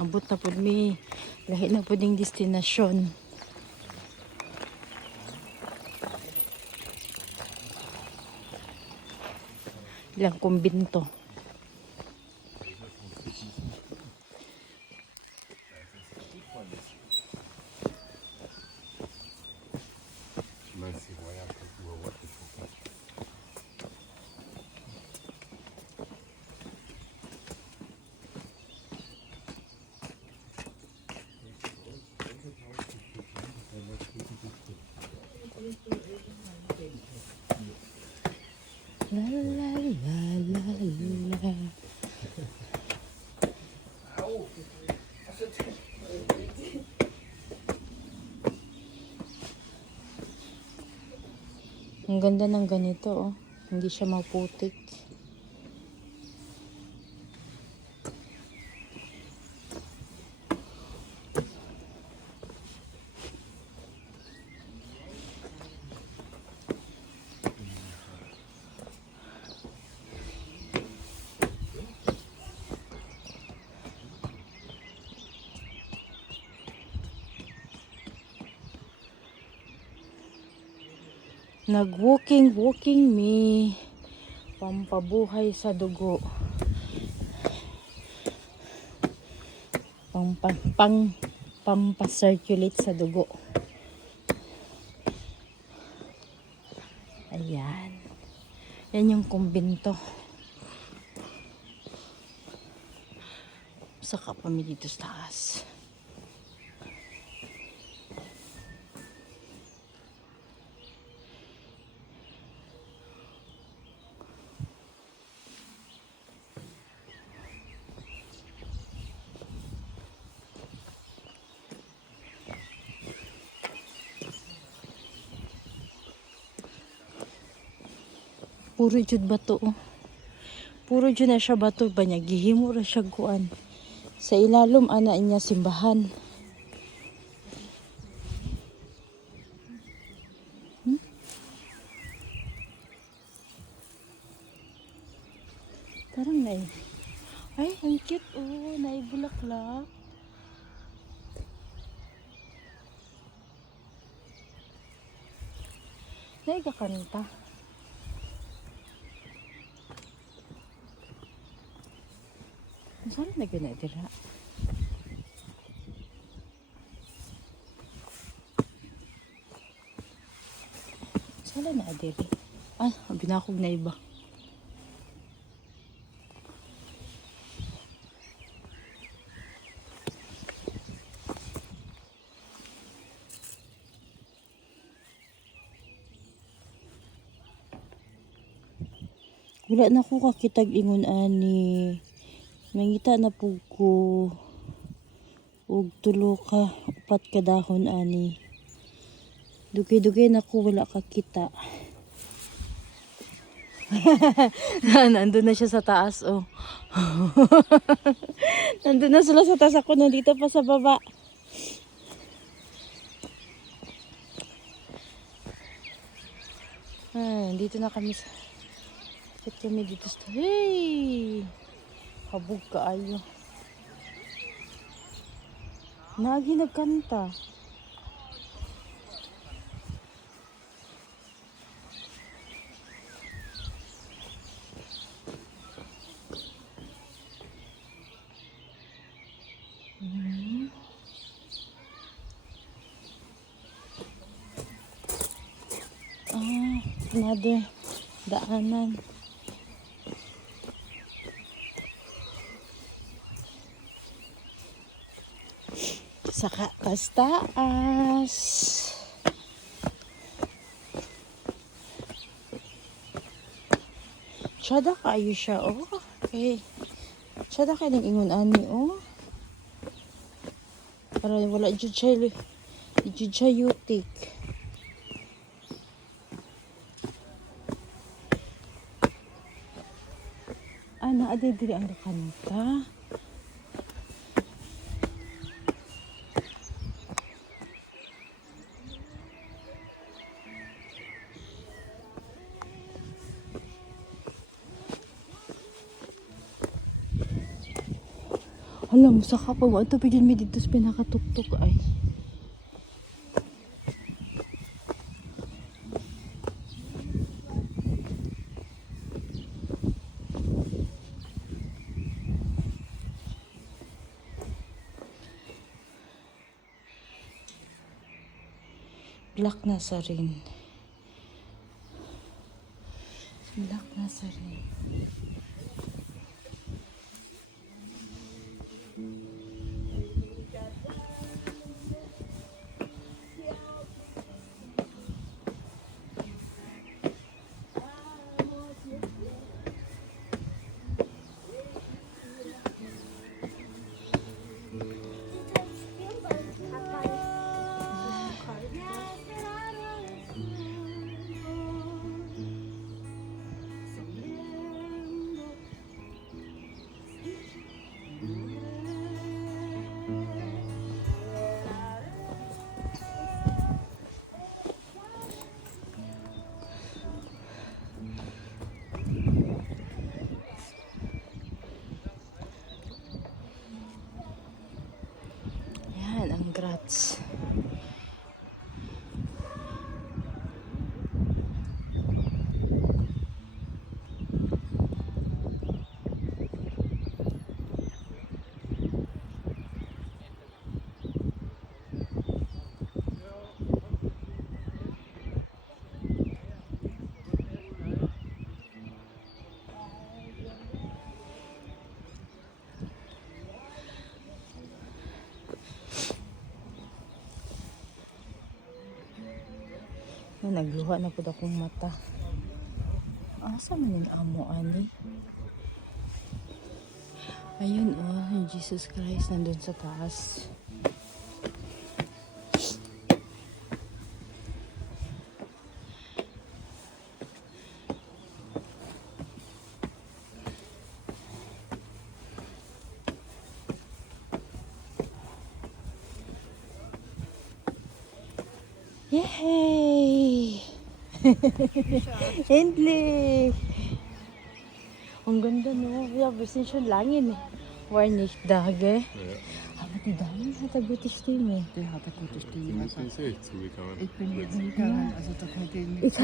Ambot na pud mi. Lahi na pud ning destinasyon. Ilang kumbinto. La la la la la. Ang ganda ng ganito, oh. Hindi siya maputik. Nag-walking me. Pampabuhay sa dugo. Pampacirculate sa dugo. Ayan. Yan yung kumbinto. Saka kami dito sa taas. Puro jud bato, oh. Puro jud na siya bato ba niya. Gihimo ra siya kuan. Sa ilalom ana niya simbahan. Parang na ay, ang cute, oh. Naibulaklak. Naigakanta. Saan na ginadira? Saan na adiri? Ah, binakog na iba. Wala na ko kakitag ingon ani. Mangita na po ko og tulo ka, upat ka dahon ani. Dugay-dugay na ko wala kakita. Nandun na siya sa taas, oh. Nandun na sila sa taas, ako nandito pa sa baba. Dito na kami sa... Bakit kami dito sa... Hey! Habog kaayo. Nagi nagkanta. Another daanan. Saka taas. Tsada kayo siya, oh. Okay. Tsada kayo ng ingon ani, oh. Para wala jud siya yutik. Ana ade diri ang kanta. Alam mo, sa kapag mo, ito pwede may dito sa pinakatuktok ay. Black Nazarene. Black Nazarene. Yan ang Graz. Nagluha na po akong mata. Asa man yung amo ani? Ayun yung Jesus Christ nandun sa taas. Yay! Endlich! Ang ganda no. Ja, wir sind schon lange war nicht da, gell? Ja. Aber die Dame hat eine gute Stimme. Die hat eine gute Stimme. Ich bin echt zugekommen. Ich bin jetzt hingegangen, also da könnte ich nicht.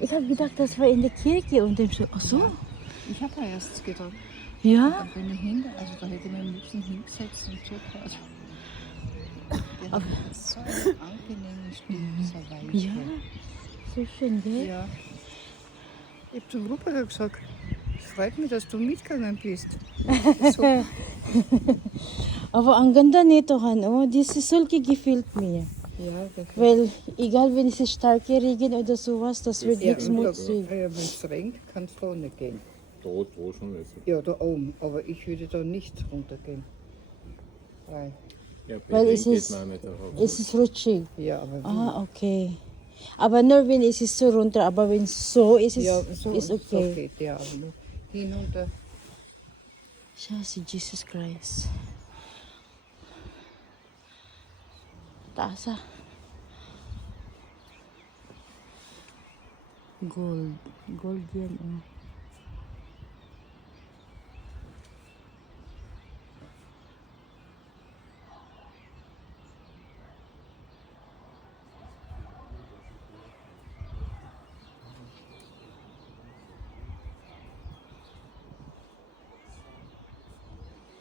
Ich hab gedacht, das war in der Kirche und dann so, ach so? Ich habe ja erst gedacht, Ja? dann bin ich hin, also da hätte ich mich am liebsten hingesetzt und zugehört. Die hat so eine angenehme Stimme, so weich. Ja. So schön, gell? Ja. Ich habe zum Rupert gesagt, es freut mich, dass du mitgegangen bist. So, Aber ang ganda nito, oh, dieses solche gefällt mir. ja, das Weil, egal wenn es starke Regen oder sowas, das wird nichts mutzig. wenn es regnet, kannst du auch nicht gehen. Da schon nicht. Ja, da oben, aber ich würde da nicht runtergehen. Weil, Ja, Weil Berlin es geht ist- man nicht darauf. Es ist rutschig. ja, aber Ah, okay. Aber nur wenn es ist so runter, aber wenn so ist es ja, so, ist so okay. geht ja, aber nur hinunter. Siya si Jesus Christ. Taas ah. Gold. Gold yan oh.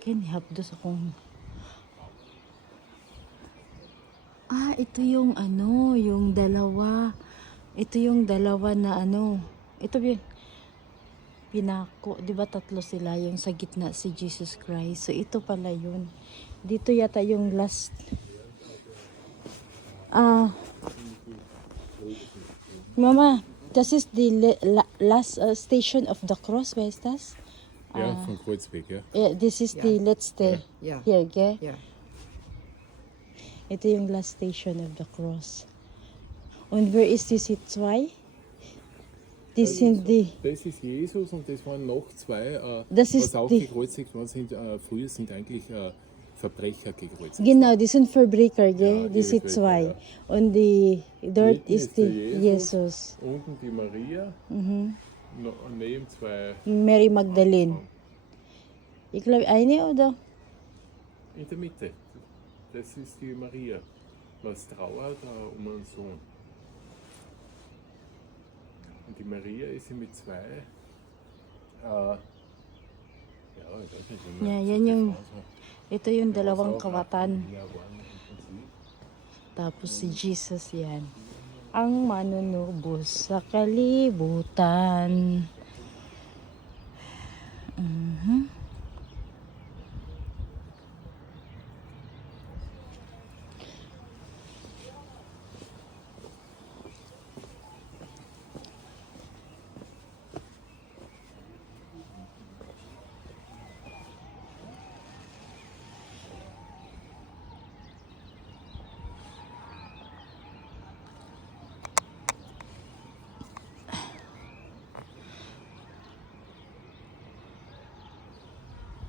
Kinihapdos akong ito yung ano, yung dalawa. Ito yung dalawa na ano. Ito yun. Pinako, 'di ba tatlo sila yung sa gitna si Jesus Christ. So ito pala yun. Dito yata yung last Mama, das ist die last station of the cross, wer ist das? Ja, vom Kreuzweg, ja. This is Ja. the letzte Ja, here, gell? ja. Ito yung last station of the cross. Und wer ist diese zwei? Die sind die, Das ist Jesus und das waren noch zwei, Das ist was auch die- gekreuzigt worden sind. Früher sind eigentlich Verbrecher gekreuzigt. genau, die sind Verbrecher, gell? Ja, die die sind Verbrecher, zwei. ja. Und die, dort Mitten ist ist der die Jesus. Jesus. Unten die Maria, neben zwei. Mary Magdalene. Ich glaube, eine oder? In der Mitte. Das ist die Maria. Was trauert um einen Sohn. Und die Maria ist sie mit zwei. Ja, ich weiß nicht, wie man Yeah, das yan yung, so- ito yung Ja, dalawang so, kawatan. Ja, waren im Prinzip. Tapos si Jesus yan. Ang manunubos sa kalibutan. Mhm.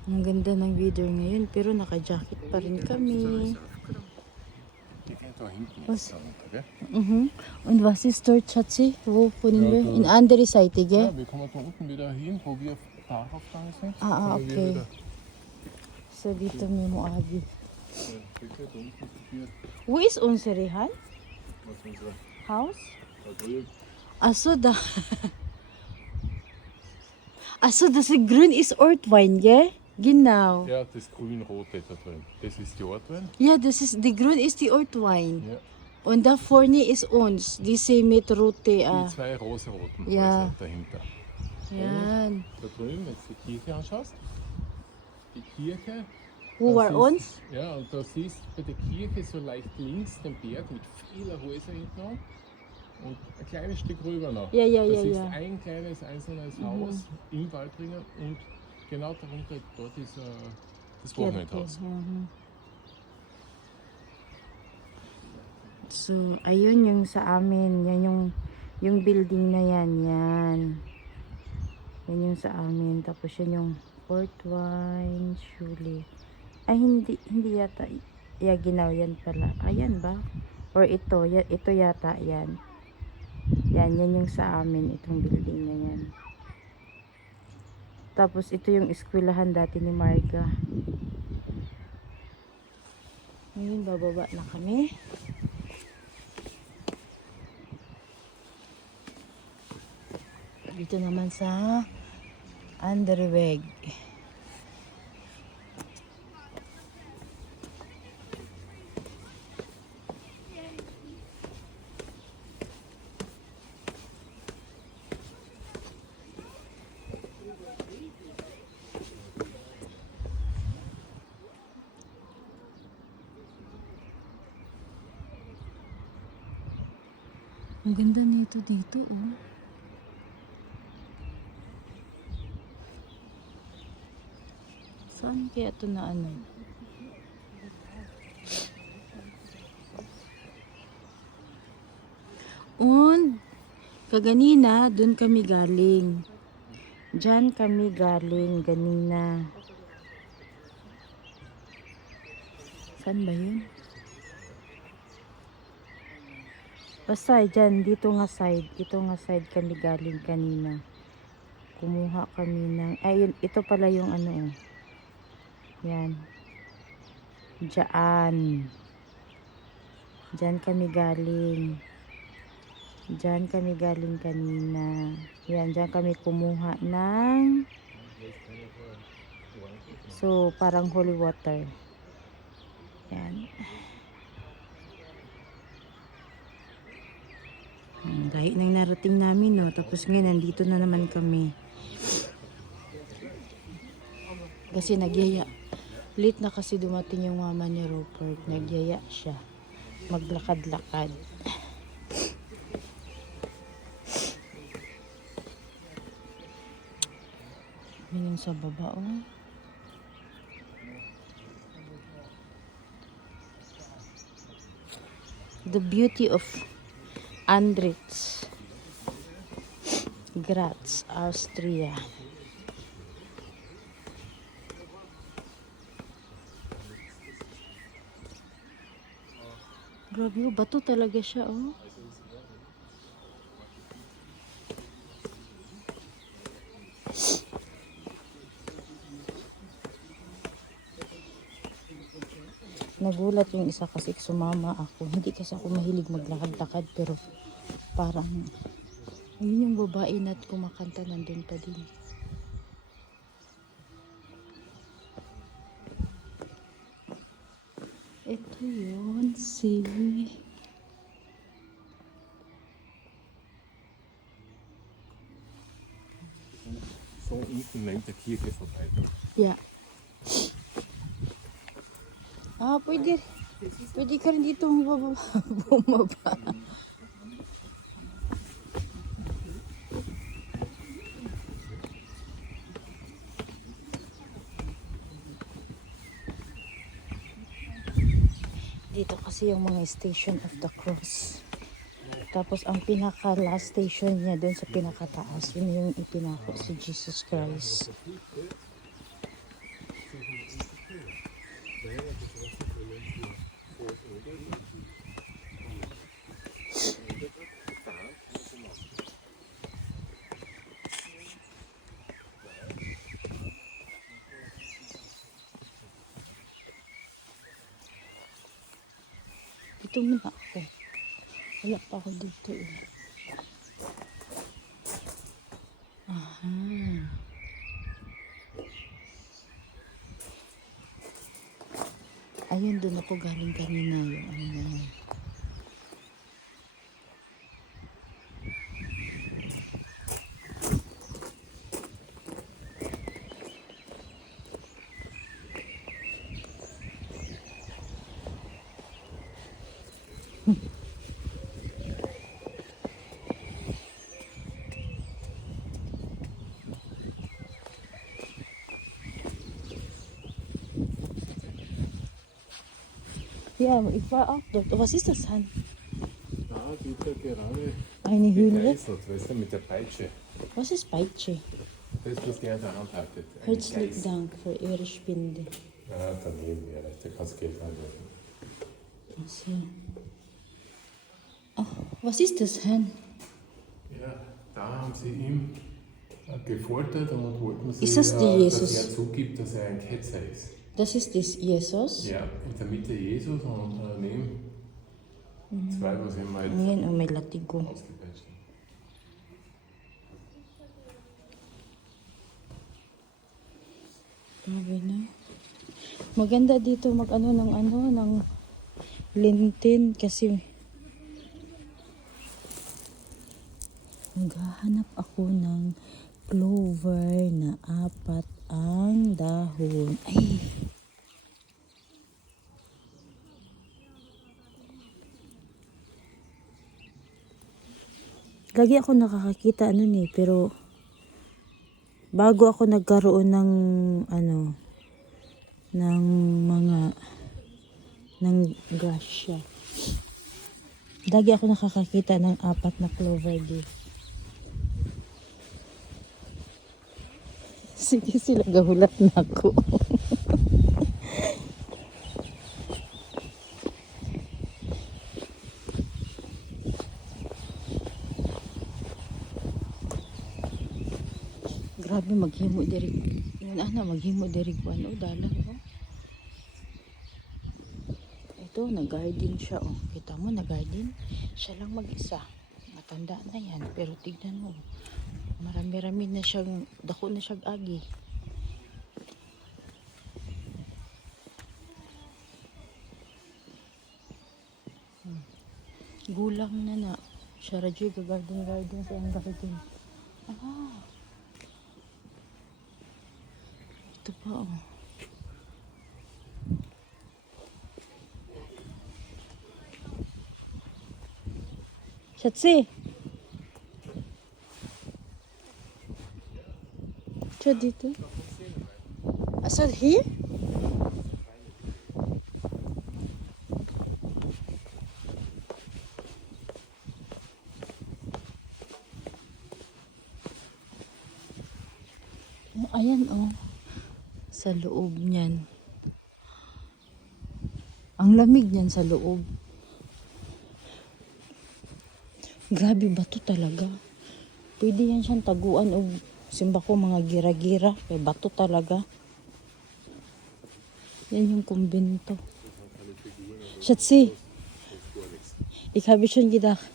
Ang ganda ng weather ngayon, pero naka-jacket pa rin kami. Die geht da hinten Was? jetzt runter, gell? Mhm. Und was ist dort, Schatzi? Wo können Ja, wir? da. In andere Seite, gell? Ja, wir kommen da unten wieder hin, wo wir Fahrradgang sind. Ah, Kommen wir okay. wieder- So, dito may muagi. Ja, bitte, da unten ist die Tür. Wo ist unsere Hand? Was unser Haus? da drüben. Achso, da. Achso, das grün ist Ortwein, gell? Genau. Ja, das grün-rote da drin. Das ist die Ortwein. Ja, das ist, die grün ist die Ortwein. Ja. Und da vorne ist uns, diese mit rote. Die zwei rosaroten Ja. Häuser dahinter. Yan. Da drüben, wenn du die Kirche anschaust. Die Kirche. Wo da war siehst- uns? Ja, und da siehst du bei der Kirche so leicht links den Berg mit vielen Häusern hinten an. Und ein kleines Stück rüber noch. Ja, ja, Da ja, siehst ja. ein kleines einzelnes Haus im Waldringen und genau darunter dort ist das Wochenendhaus. Mhm. So, ayun yung sa amin. Yan yung building na yan. Yan. Yan yung sa amin. Tapos yan yung Port Wine, Shuli. Ay, hindi yata. Yaginaw yan pala. Ayan ba? Or ito. Ito yata yan. Yan yung sa amin. Itong building na yan. Tapos ito yung eskwelahan dati ni Marga. Ngayon bababa na kami. Dito naman sa Anderweg. Ang ganda nito dito, oh. Saan kaya ito na ano? Und kaganina, dun kami galing. Diyan kami galing ganina. Saan ba yun? Basta dyan, dito nga side kami galing kanina. Kumuha kami ng, ayun, ito pala yung ano, oh. Yan. Diyan kami galing. Diyan kami galing kanina. Yan, diyan kami kumuha ng, so, parang holy water. Yan. Dahil nang narating namin, no. Tapos ngayon, nandito na naman kami. Kasi nagyaya. Late na kasi dumating yung mama ni Rupert. Nagyaya siya. Maglakad-lakad. Yun yung sa baba, oh. The beauty of Andritz, Graz, Austria. Grabe, oh, bato talaga siya, oh. Nagulat yung isa kasi sumama ako. Hindi kasi ako mahilig maglakad-lakad pero parang yun yung babae na kumakanta nandun pa din. Ito yun si... So unten neben der Kirche vorbei. Yeah. Pwede. Pwede ka rin dito bumaba. Dito kasi yung mga Station of the Cross. Tapos ang pinaka last station niya doon sa pinakataas, yun yung ipinako si Jesus Christ. Dito muna ako. Wala pa ako dito eh. Aha. Ayun, doon ako galing kanina yung ano na yun. Ja, ich war auch dort. Was ist das, Han? Da wird er gerade Eine Hühner? gegeißelt, weißt du, mit der Peitsche. Was ist Peitsche? Das, was der in der Hand haltet. Eine Herzlichen Geiß. Dank für Ihre Spende. Ja, daneben wäre da kannst du Geld anwerfen. Also. Ach, was ist das, Han? Ja, da haben sie ihn gefoltert und wollten sie, Ist das die dass Jesus? er zugibt, dass er ein Ketzer ist. Das ist das Jesus. Ja, in der Mitte Jesus und daneben zwei, was ihm halt Ayan, oh, may latigo. ausgepeitscht haben. Grabe na. Maganda dito ng lintin kasi naghahanap ako ng clover na 4 ang dahon. Ay! Lagi ako nakakakita pero bago ako nagkaroon ng grasya. Lagi ako nakakakita ng 4 na clover leaf. Sige sila, gahulat na ako. Grabe maghimo diri. Yun maghimo diri kuan o dalan o. Ito nag-garden siya o. Kita mo nag-garden. Siya lang mag-isa. Matanda na yan pero tignan mo. Marami-rami na siyang dako na siyang agi. Gulang na. Siya radyo garden sa ang garden. Ah. Ito pa oh. Schatzi. Siya dito. Asa here? Ayan oh. Sa loob niyan. Ang lamig niyan sa loob. Grabe bato talaga. Pwede yan siyang taguan o simba ko mga gira-gira. Kaya bato talaga. Yan yung kumbento. Schatzi, ich habe schon gedacht,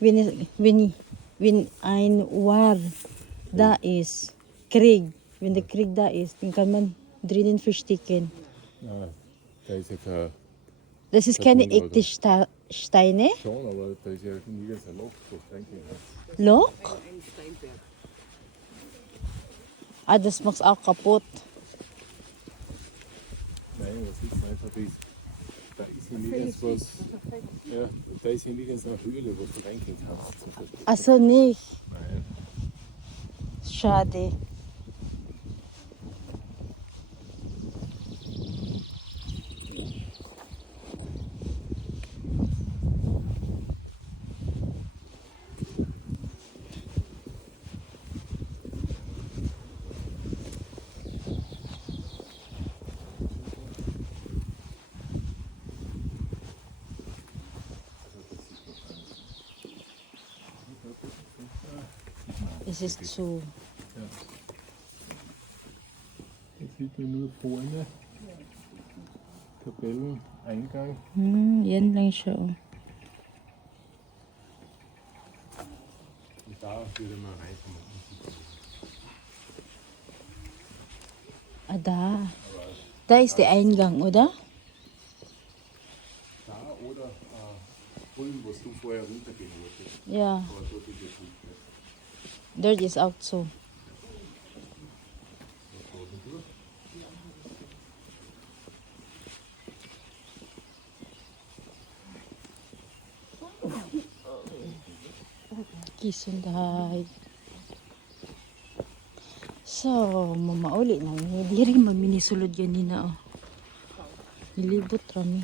wenn ein War da ist, Krieg, wenn der Krieg da ist, dann kann man drinnen verstecken. Nein, da ist ja kein. Das ist keine echte Steine. Schon, aber da ist ja nirgends ein Loch, so reingehen. Loch? Ah, das macht's auch kaputt. Nein, was ist einfach das? Da ist ja nirgends was. Ja, da ist ja nirgends eine Höhle, wo du reingehen kannst. zum Beispiel. Also nicht. Nein. Schade. Es ist zu. Jetzt sieht man nur vorne Kapelleneingang. Yan lang siya. Oh. Und da würde man reinkommen. Ah, da. Da ist der Eingang, oder? Da oder drüben, wo du vorher runtergehen wolltest. Ja. Aber dort ist es nicht mehr. Dort ist auch zu. Kisundhay. So, mamauli na. Hindi rin maminisulod yan nina. Oh. Nilibot rami.